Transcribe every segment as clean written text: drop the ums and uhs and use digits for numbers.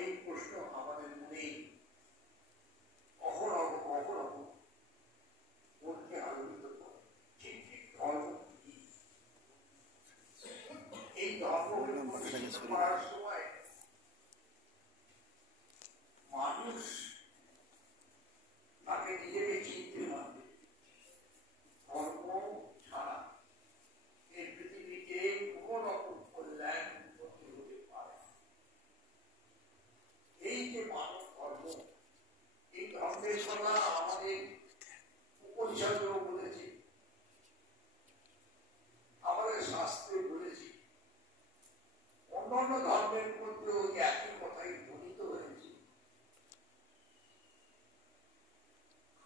এই প্রশ্ন আমাদের মনে অহরহ অহরহ মনকে আলোকিত করে। ঠিক ঠিক ধর্ম কি? এই ধর্ম করার সময় মানুষ তাকে নিজেকে চিনতে হবে। ধর্ম ছাড়া এই পৃথিবীতে কোন রকম কল্যাণ উন্নতি হতে পারে। এই যে মানব ধর্ম, এই ধর্মের কথা আমাদের উপনিষদেও বলেছি, আমাদের শাস্ত্রে বলেছি, অন্যান্য ধর্মের মধ্যে ওই একই কথাই ধ্বনিত হয়েছে।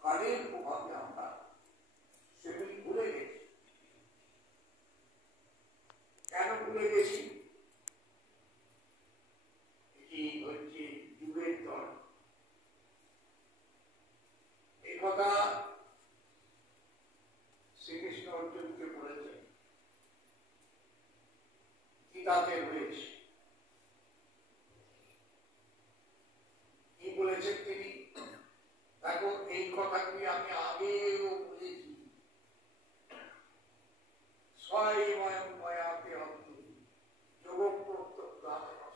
কালের প্রভাবে আমরা সেগুলি ভুলে গেছি। কেন ভুলে গেছি? এটি হচ্ছে যুগের দল। এই কথা শ্রীকৃষ্ণ অর্জুনকে বলেছেন, গীতাতে রয়েছে। কি বলেছেন তিনি? দেখো, এই কথাগুলি আমি আগেও বলেছি। স্বয়ং মায়াতে অর্জুন যোগপ্রত্যক্ত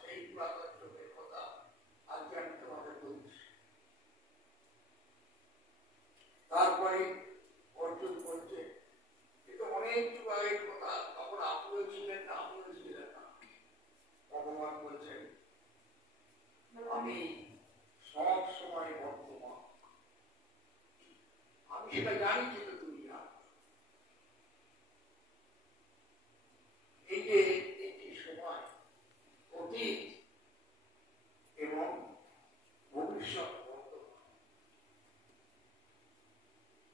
সেই পুরাতন যোগের কথা আজকে আমি তোমাকে বলছি। তারপরে অর্জুন বলছে, কিন্তু অনেক যুগ আগের কথা, তখন আপনিও ছিলেন না, আমিও ছিলেন না। ভগবান বলছেন, আমি সব সময় বর্তমান। আমি সেটা জানি, কিন্তু তুমি জানো। এই যে একটি সময়, অতীত এবং ভবিষ্যৎ বর্তমান,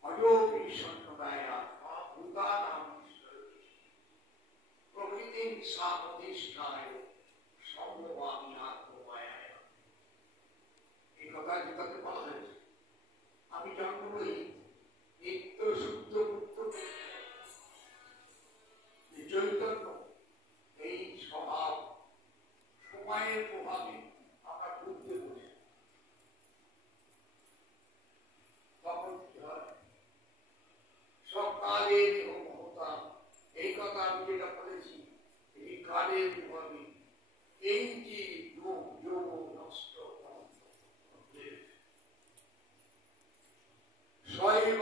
অযোগীষণ্যদায় আত্মা ভূতানাম প্রকৃতির সামধিষ্ঠায় সম্ভবামি আত্মমায়ায়। এই কথা যেটাতে বলা হয়েছে, আমি জন্মই নিত্য শুদ্ধ মুক্ত চৈতন্য। এই স্বভাব সময়ের প্রভাবে আমরা বুঝতে বলি। তখন কি হয়? সব কালের মহতা, এই কথা আমি যেটা বলেছি, এই কালের প্রভাবে এই যে যোগ যোগ নষ্ট স্বয়ং